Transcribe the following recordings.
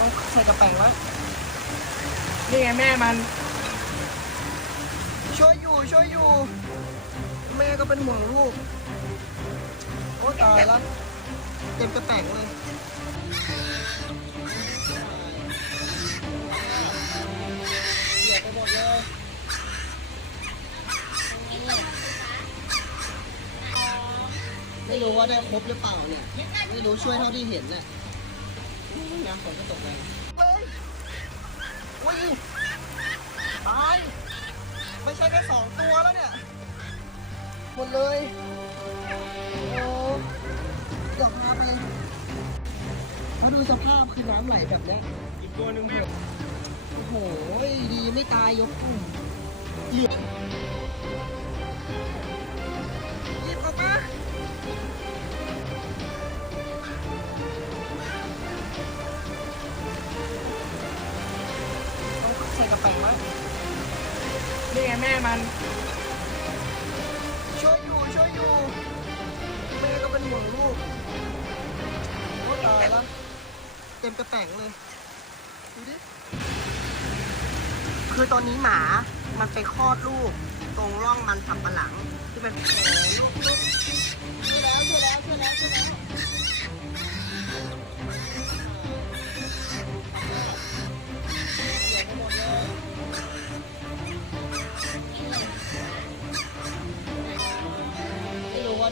ต้องใส่กระแป๋งไว้นี่ไงแม่มัน ช่วยอยู่ช่วยอยู่ แม่ก็เป็นห่วงลูก โอ้ตายแล้วเต็มกระแป๋งเลยเหยียบไปหมดเลยไม่รู้ว่าได้ครบหรือเปล่าเนี่ย ไม่รู้ช่วยเท่าที่เห็นเนี่ย น้ำฝนก็ตกแรงเฮ้ยอุ้ยตาย ไม่ใช่แค่สองตัวแล้วเนี่ย หมดเลย โอ้เกือบพาไปถ้าดูสภาพคือน้ำไหลแบบเนี้ย อีกตัวหนึ่งแม่ โอ้โห ดีไม่ตายยกกลุ่ม กระแปงไว้นี่ไงแม่มัน ช่วยอยู่ช่วยอยู่แม่ก็เป็นห่วงลูกโอ้ตายแล้วเต็มกระแป๋งเลยดูดิคือตอนนี้หมามันไปคลอดลูก ตรงร่องมันสับปะหลังที่มันแผลลูกลูกช่วยแล้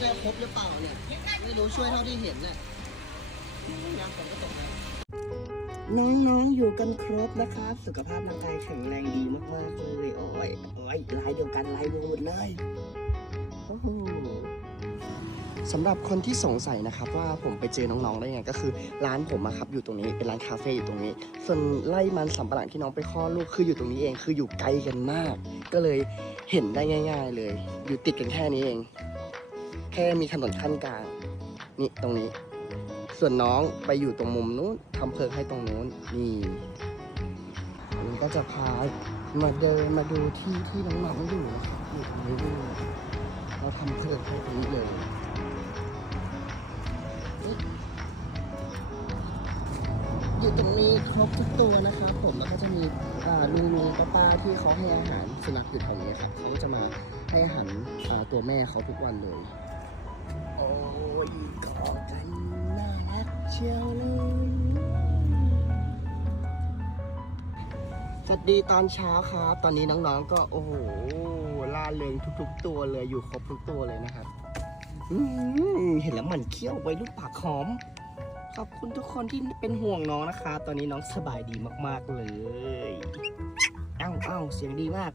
ได้ครบหรือเปล่าเนี่ย ไม่รู้ช่วยเท่าที่เห็นเนี่ยน้ำฝนก็ตกแล้วน้องๆอยู่กันครบนะครับ สุขภาพร่างกายแข็งแรงดีมากๆเลยโอ้ยโอ้ยลายเดียวกันลายเดียวหมดเลยโอ้โหสำหรับคนที่สงสัยนะครับว่าผมไปเจอน้องๆได้ไงก็คือ ร้านผมอะครับอยู่ตรงนี้เป็นร้านคาเฟ่อยู่ตรงนี้ ส่วนไร่มันสำปะหลังที่น้องไปคลอดลูกคืออยู่ตรงนี้เองคืออยู่ไกลกันมาก ก็เลยเห็นได้ง่าย ๆ เลย อยู่ติดกันแค่นี้เอง ค่มีถนนขั้นกลาง นี่ตรงนี้ ส่วนน้องไปอยู่ตรงมุมนู้นทำเพลิงให้ตรงนู้นนี่มันก็จะพามาเดินมาดูที่ที่น้องๆอยู่นะครับอยู่ตรงนี้ด้วยเราทำเพลิงให้ตรงนี้เลยอยู่ตรงนี้ครบทุกตัวนะครับผมแล้วก็จะมีอ่าลุงลุงป้าป้าที่เขาให้อาหารสุนัขอยู่แถวนี้ครับเขาจะมาให้อาหารตัวแม่เขาทุกวันเลย โอ้ยกอดกันน่ารักเชียวเลยสวัสดีตอนเช้าครับ ตอนนี้น้องๆก็โอ้โหล่าเริงทุก ๆ ตัวเลยอยู่ครบทุกตัวเลยนะครับเห็นแล้วมันเคี้ยวไว้รุ่นปากหอม ขอบคุณทุกคนที่เป็นห่วงน้องนะคะ ตอนนี้น้องสบายดีมากๆเลย เอ้าเอ้าเสียงดีมาก